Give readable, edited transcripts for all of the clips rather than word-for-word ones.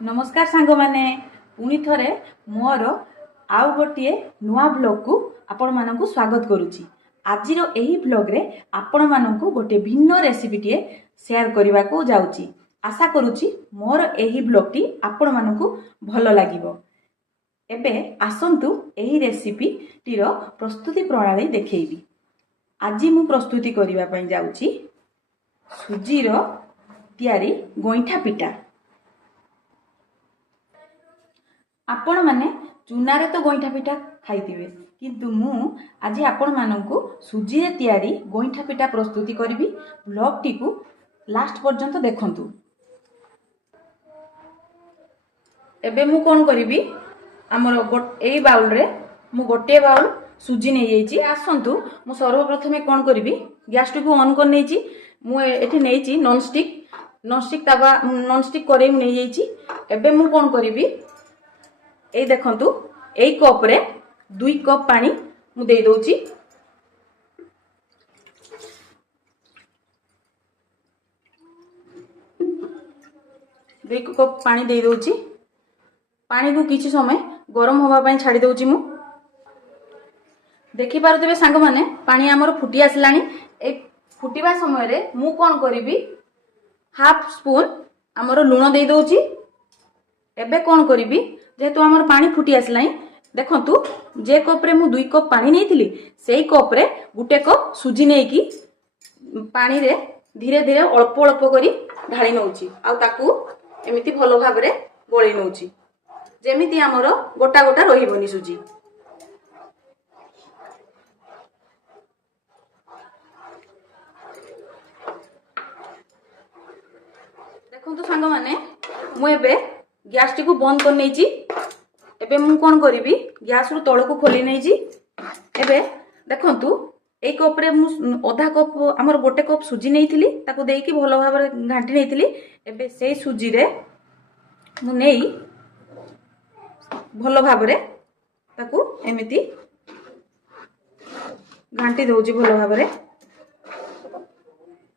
नमस्कार सांग माने पुणी थरे मोर आउ गोटे नुआ ब्लॉग को आपण मानकु स्वागत करुची। आजिर एही ब्लॉग रे आपण मानकु गोटे भिन्न रेसिपी टिए शेयर करबा को जाउची। आशा करुची मोर एही ब्लॉग टी आपण मानकु भलो लागिबो। एबे आसंतु एही रेसिपी टीर प्रस्तुति प्रणाली देखैबी। आजि मु प्रस्तुति करबा पई जाउची सुजीर तयारी गोइठा पिठा। आपण माने चूनारे तो गोइठा पिठा खाइथिबे, किंतु मु आज आपण मानकु सुजी रे तयारी गोइठा पिठा प्रस्तुति करबी। ब्लॉग टी को लास्ट पर्यंत देखंतु। एबे मु कोन करबी, हमर एई बाउल रे मु गोटे बाउल सुजी नै जाईची। आसंतु मु सर्वप्रथमे कोन करबी, गैस टी को ऑन कर नेची। मु एठी नेची नॉन स्टिक तवा नॉन स्टिक करे नै जाईची। एबे मु कोन करबी, ए देखंतु एई कप रे 2 कप पानी मु दे दोची। दे कप पानी दे दोची। पानी को किछि समय गरम होबा पई छाडी दोची। मु देखि पारुतबे सांग माने पानी हमर फुटी आसलानी। ए फुटीबा समय रे मु कोन करबी, हाफ स्पून हमर लूण दे दोची। एबे कोन करबी, जेहेतु आमर पानी फुटी आसलानी, देखंतु जे कप रे मु 2 कप पानी नेइथिली सेई कप रे गुटे कप सुजी नेकी पानी रे धीरे धीरे अल्प अल्प करी ढाली नउची। आ ताकू एमिति भलो भाबरे गोळी नउची, जेमिति आमर गोटा गोटा रहिबनी सुजी। देखंतु सांग माने मु एबे गैस टी को बंद कर नेची। एबे मु कोन करिबी, गैस रु तळ को खोली नेची। एबे देखंतु ए कप रे मु आधा कप हमर गोटे कप सुजी नेइथिली, ताको देइकी भलो भाबरे घांटी नेइथिली। एबे सेई सुजी रे मु नेई भलो भाबरे ताको एमिति घांटी दोउची। भलो भाबरे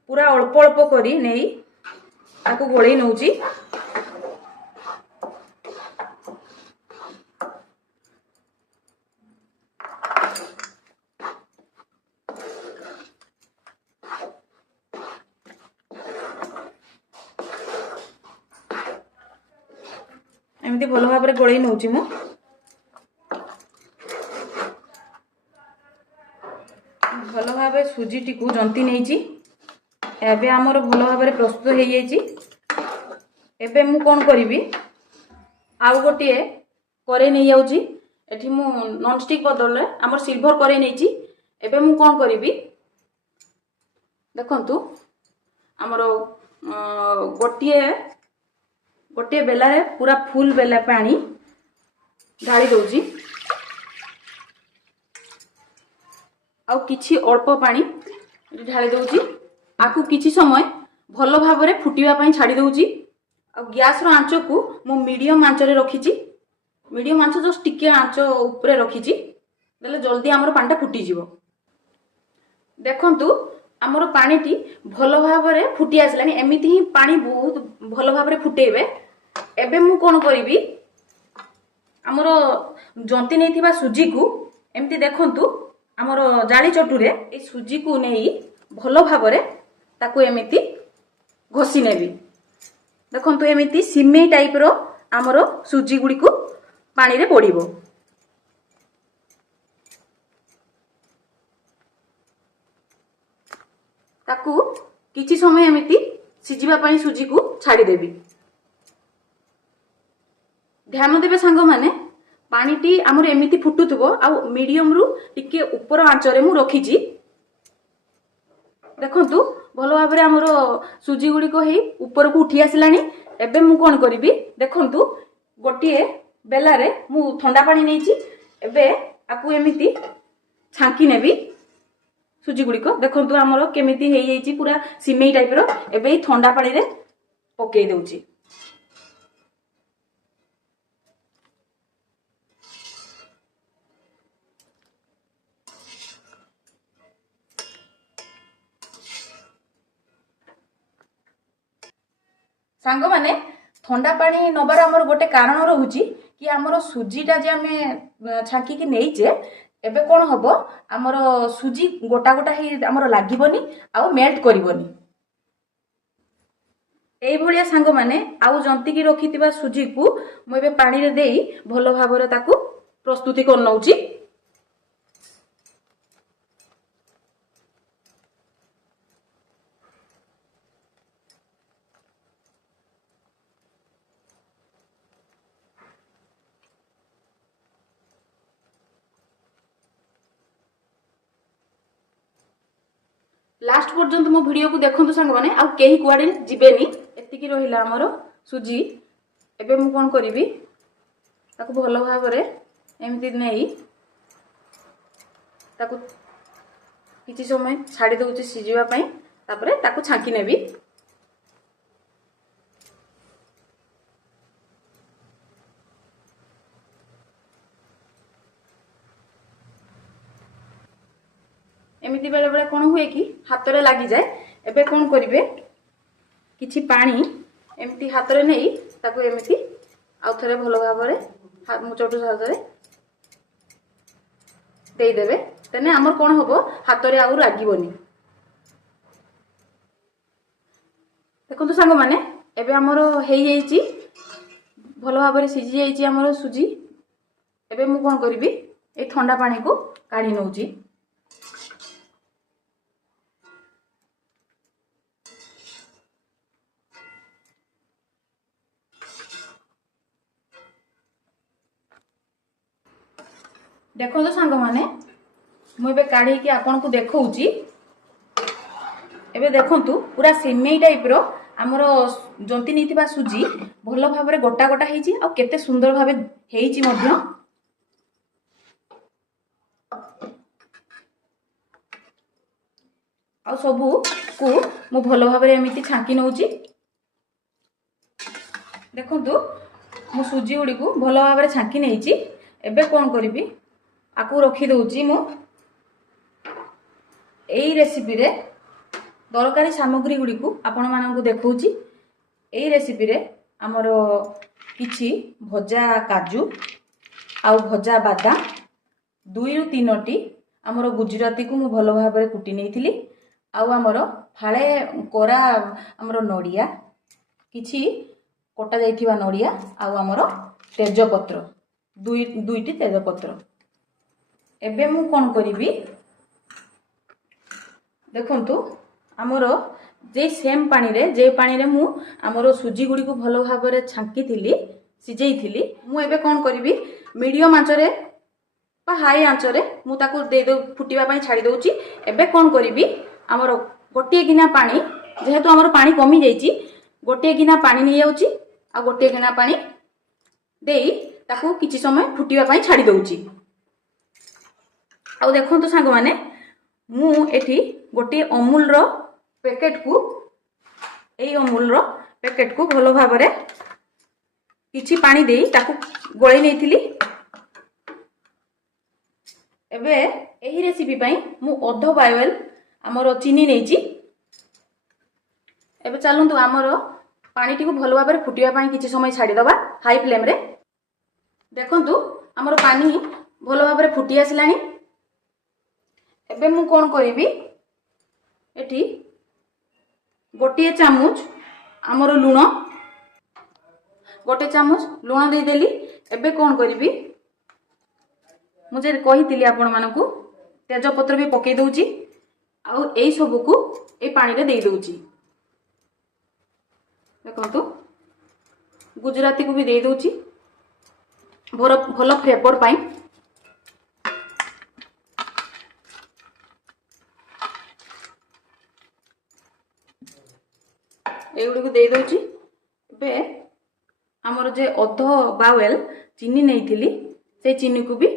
पूरा अल्प अल्प करी नेई ताको गोळेई नउची। एमती भल भाव गोल नौची। मु भल भाव सुजी टी को जंती नहीं। एबे आमर भल भाव प्रस्तुत हो जाइए। एबे मु कोन करिबी, आउ गोटे करे नहीं जाउची। एठी मु नॉन स्टिक बदल रे आमर सिल्वर करे नैची। एबे मु कोन करिबी, देखंतु आमर गोटे बेला रे पूरा फुल बेला पानी ढाली दोची। आउ किछि अल्प पानी ढाली दोची। आकु किछि समय भल भाव रे फुटिबा पई छाडी दोची। आ गैस रो आंच को मु मीडियम आंच रे रखिची। मीडियम आंच जस्ट टिके आंच ऊपर रखिची, देले जल्दी हमर पानी फुटी जीवो। देखंतु हमर पानी टी भल भाव रे फुटी आसलानी। एमिति ही पानी बहुत भल भाव रे फुटेबे। एबे मु कोन करिबी, हमर जंती नेथिबा सुजी को एमिति देखंतु हमर जाली चटू रे ए सुजी को नेई भल भाव रे ताको एमिति घोसी नेबी। देखंतु एमिति सिमेई टाइप रो हमर सुजी गुडी को पानी रे पड़िबो। ताकू किछि समय एमिति सिजिबा पई सुजी को छाडी देबी। ध्यान देबे सांग माने, पानी टी हमर एमिति फुटुथबो। आ मीडियम रु टिके ऊपर आंच रे मु रखिची। देखंतु भलो भाव रे हमर सुजी गुडी को हेई ऊपर को उठी आसलानी। एबे मु कोन करिबी, देखंतु गोटिए बेला रे मु ठंडा पानी नेची। एबे आकु एमिति छांकी नेबी सुजी गुडी को। देखंतु हमर केमिति हेई जाईची पूरा सिमेई टाइप रो। एबे ठंडा पानी रे पकेई दोची। सांग माने थंडा पानी नबार आमर गोटे कारण रोचे कि आमर सुजीटा जे आम छांकी नहींचे एबे कौन हम आमर सुजी गोटा गोटा आमर लगभनी आउ मेल्ट करबनी ये सांग मैंने आउ जंतिकी रखि सुजी को मुझे पानी रे देई भल भाव प्रस्तुति कर नौची। लास्ट पर्यंत मो वीडियो को देखंतु सांग माने आ केही कुआडे जिबेनी एतिकी रहिला हमरो सुजी। एबे मु कोन करिवि ताको भलो भाबरे एमिति नै ताको किछि समय छाडी दउछि सिजिबा पई तापरे ताको छांकी नेबी। एमिति बेले बेले कौन हुए कि हाथ में लगी जाए। एबे कौन करिवे किछि पानी एमिति हाथ में नहीं ताको एमिति आउ थरे भलो भाबरे मुचटू साहाय्य दे देबे तेने हमर कौन होबो हाथ में आउ लागिबोनी। देखंतु सांग माने एबे हमर हेई जाईची भलो भाबरे सिझी जाईची हमर सुजी। एबे मु कोन करिवि ए ठंडा पानी को काढी नउची। देखो तो सांग माने मुझे काढ़ी कि आपन को देखौची। एबे देखंतु पूरा सेमेई टाइप रो हमर जंती नैथिबा सुजी भल भाबरे गोटा गोटा हेची आ केते सुंदर भाबे हेची मध्य। आ सबु को मु भल भाबरे एमिति छांकी नउची। देखंतु मु सुजी गुडी को भल भाबरे छांकी नेची। एबे कोन करिवि आकु रखी दउची मु एई रेसिपी रे दरकारी सामग्री गुडी को आपण मानन देखौची। एई रेसिपी रे हमरो किछि भजा काजू आउ भजा बादाम 2 रु 3टी हमरो गुजराती को मु भलो भाबरे कुटी नेइथिली। आउ हमरो फाळे कोरा हमरो नडिया किछि कोटा जाइथिबा नडिया आउ हमरो तेजपत्र दुईटी तेजपत्र। एबे मु कोन करिवि देखंतु हमरो जे सेम पानी रे मु हमरो सुजी गुडी को भलो भाबरे छांकी थिली सिजेई थिली। मु एबे कोन करिवि मीडियम आंच रे बा हाई आंच रे मु ताको दे दो फुटिबा पई छाडी दउची। एबे कोन करिवि हमरो गोटे गिना पानी जेहेतु हमरो पानी कमी जाईची गोटे गिना पानी नि जाउची आ गोटे गिना पानी देई ताको किछि समय फुटिबा पई छाडी दउची। आउ देखो तो सांग माने मु एठी गोटे अमूल रो पैकेट को एई अमूल रो पैकेट को भलो भाबरे किछि पानी देई ताको गोळै नेइथिली। एबे एही रेसिपी पई मु अध बायोल हमरो चीनी नेइची। एबे चलंतु हमरो पानी टी को भलो भाबरे फुटिबा पई किछि समय छाडी दबा हाई फ्लेम रे। देखंतु हमरो पानी भलो भाबरे फुटी आसिलानी। एबे मु कोन करिवि एठी गोटे चामच हमरो लूण गोटे चामच लूण दे देली। एबे कोन करिवि मुझे कहितिली आपण मानकू तेजपत्र भी पके दउची आउ एई सब को ए पानी रे दे दउची। देखंतु गुजराती को भी दे दउची भलो फ्लेवर पाई। एगुडी को दे दउची। बे हमर जे अध बावेल चीनी नेइथिली से चीनी को भी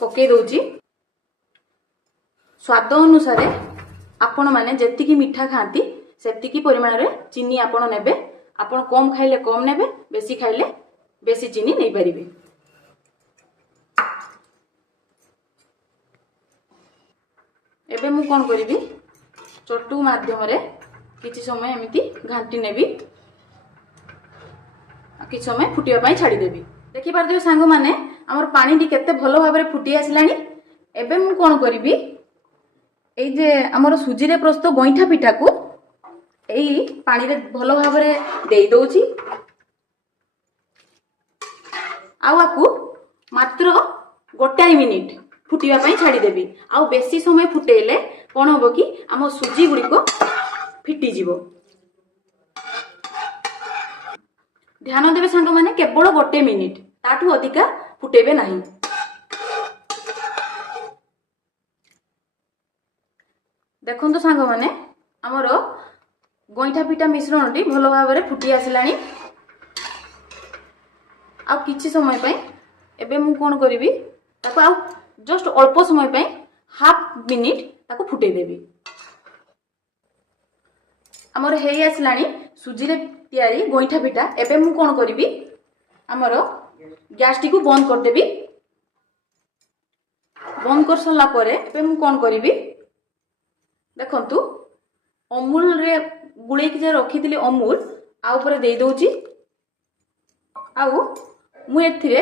पके दउची। स्वाद अनुसार आपण माने जेतिकी मीठा खाती सेतिकी परिमाण रे चीनी आपण नेबे। आपण कम खाइले कम नेबे बेसी खाइले बेसी चीनी नै परिबे। एबे मु कोन करिवि चटू माध्यम रे किछि समय एमिति घांटी नेबी କିଛି ସମୟ ଫୁଟିବା ପାଇଁ ଛାଡ଼ିଦେବି। ଦେଖିପାରୁଥିବେ ସାଙ୍ଗମାନେ ଆମର ପାଣିଟି କେତେ ଭଲ ଭାବରେ ଫୁଟି ଆସିଲାଣି। ଏବେ ମୁଁ କ'ଣ କରିବି, ଏଇ ଯେ ଆମର ସୁଜିରେ ପ୍ରସ୍ତୁତ ଗଇଁଠା ପିଠାକୁ ଏଇ ପାଣିରେ ଭଲ ଭାବରେ ଦେଇ ଦଉଛି। ଆଉ ଆକୁ ମାତ୍ର 1 ମିନିଟ୍ ଫୁଟିବା ପାଇଁ ଛାଡ଼ିଦେବି। ଆଉ ବେଶୀ ସମୟ ଫୁଟେଇଲେ କ'ଣ ହବ କି ଆମ ସୁଜି ଗୁଡ଼ିକ ଫିଟିଯିବ। ଧ୍ୟାନ ଦେବେ ସାଙ୍ଗମାନେ, କେବଳ 1 ମିନିଟ୍, ତାଠୁ ଅଧିକା ଫୁଟେଇବେ ନାହିଁ। ଦେଖନ୍ତୁ ସାଙ୍ଗମାନେ ଆମର ଗଇଁଠା ପିଠା ମିଶ୍ରଣଟି ଭଲ ଭାବରେ ଫୁଟି ଆସିଲାଣି। ଆଉ କିଛି ସମୟ ପାଇଁ ଏବେ ମୁଁ କ'ଣ କରିବି, ତାକୁ ଆଉ ଜଷ୍ଟ ଅଳ୍ପ ସମୟ ପାଇଁ 1/2 ମିନିଟ୍ ତାକୁ ଫୁଟେଇ ଦେବି। ଆମର ହେଇ ଆସିଲାଣି ସୁଜିରେ ତିଆରି ଗଇଁଠା ପିଠା। ଏବେ ମୁଁ କ'ଣ କରିବି, ଆମର ଗ୍ୟାସଟିକୁ ବନ୍ଦ କରିଦେବି। ବନ୍ଦ କରି ସାରିଲା ପରେ ଏବେ ମୁଁ କ'ଣ କରିବି, ଦେଖନ୍ତୁ ଅମୁଲରେ ଗୁଳେଇକି ଯେ ରଖିଥିଲି ଅମୁଲ ଆଉ ଉପରେ ଦେଇ ଦଉଛି। ଆଉ ମୁଁ ଏଥିରେ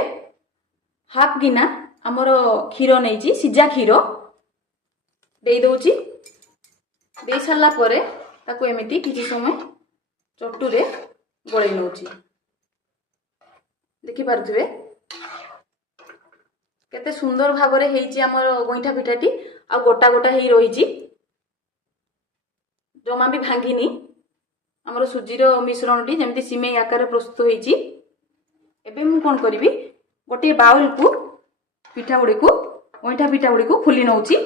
1/2 ଗିନା ଆମର କ୍ଷୀର ନେଇଛି, ସିଝା କ୍ଷୀର ଦେଇ ଦଉଛି। ଦେଇ ସାରିଲା ପରେ ତାକୁ ଏମିତି କିଛି ସମୟ ଚଟୁରେ ଗୋଳେଇ ନେଉଛି। ଦେଖିପାରୁଥିବେ କେତେ ସୁନ୍ଦର ଭାବରେ ହେଇଛି ଆମର ଗଇଁଠା ପିଠାଟି। ଆଉ ଗୋଟା ଗୋଟା ହେଇ ରହିଛି, ଜମା ବି ଭାଙ୍ଗିନି। ଆମର ସୁଜିର ମିଶ୍ରଣଟି ଯେମିତି ସିମେଇ ଆକାରରେ ପ୍ରସ୍ତୁତ ହେଇଛି। ଏବେ ମୁଁ କ'ଣ କରିବି, ଗୋଟିଏ ବାଉଲକୁ ପିଠା ଗୁଡ଼ିକୁ ଗଇଁଠା ପିଠା ଗୁଡ଼ିକୁ ଖୋଲି ନେଉଛି।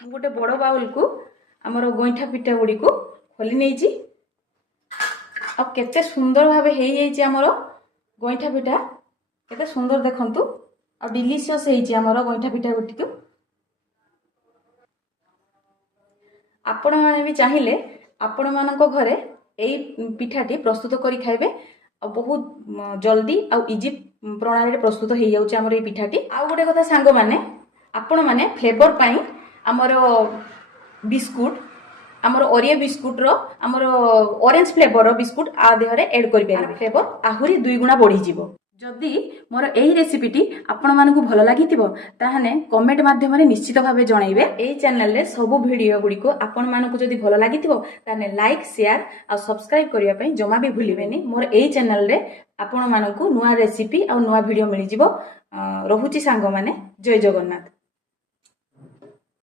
ମୁଁ ଗୋଟେ ବଡ଼ ବାଉଲକୁ ଆମର ଗଇଁଠା ପିଠା ଗୁଡ଼ିକୁ ଖୋଲି ନେଇଛି। ଆଉ କେତେ ସୁନ୍ଦର ଭାବେ ହେଇଯାଇଛି ଆମର ଗଇଁଠା ପିଠା, କେତେ ସୁନ୍ଦର ଦେଖନ୍ତୁ। ଆଉ ଡିଲିସିୟସ୍ ହେଇଛି ଆମର ଗଇଁଠା ପିଠା ଗୁଡ଼ିକୁ। ଆପଣମାନେ ବି ଚାହିଁଲେ ଆପଣମାନଙ୍କ ଘରେ ଏଇ ପିଠାଟି ପ୍ରସ୍ତୁତ କରି ଖାଇବେ। ଆଉ ବହୁତ ଜଲ୍ଦି ଆଉ ଇଜି ପ୍ରଣାଳୀରେ ପ୍ରସ୍ତୁତ ହେଇଯାଉଛି ଆମର ଏଇ ପିଠାଟି। ଆଉ ଗୋଟେ କଥା ସାଙ୍ଗମାନେ, ଆପଣମାନେ ଫ୍ଲେଭର ପାଇଁ ଆମର ବିସ୍କୁଟ, ଆମର ଓରିଓ ବିସ୍କୁଟର ଆମର ଅରେଞ୍ଜ ଫ୍ଲେଭରର ବିସ୍କୁଟ ଆ ଦେହରେ ଏଡ୍ କରିପାରିବେ। ଫ୍ଲେଭର ଆହୁରି 2 ଗୁଣା ବଢ଼ିଯିବ। ଯଦି ମୋର ଏହି ରେସିପିଟି ଆପଣମାନଙ୍କୁ ଭଲ ଲାଗିଥିବ ତାହେଲେ କମେଣ୍ଟ ମାଧ୍ୟମରେ ନିଶ୍ଚିତ ଭାବେ ଜଣାଇବେ। ଏହି ଚ୍ୟାନେଲରେ ସବୁ ଭିଡ଼ିଓ ଗୁଡ଼ିକୁ ଆପଣମାନଙ୍କୁ ଯଦି ଭଲ ଲାଗିଥିବ ତାହେଲେ ଲାଇକ୍, ସେୟାର ଆଉ ସବସ୍କ୍ରାଇବ୍ କରିବା ପାଇଁ ଜମା ବି ଭୁଲିବେନି। ମୋର ଏହି ଚ୍ୟାନେଲରେ ଆପଣମାନଙ୍କୁ ନୂଆ ରେସିପି ଆଉ ନୂଆ ଭିଡ଼ିଓ ମିଳିଯିବ। ରହୁଛି ସାଙ୍ଗମାନେ, ଜୟ ଜଗନ୍ନାଥ।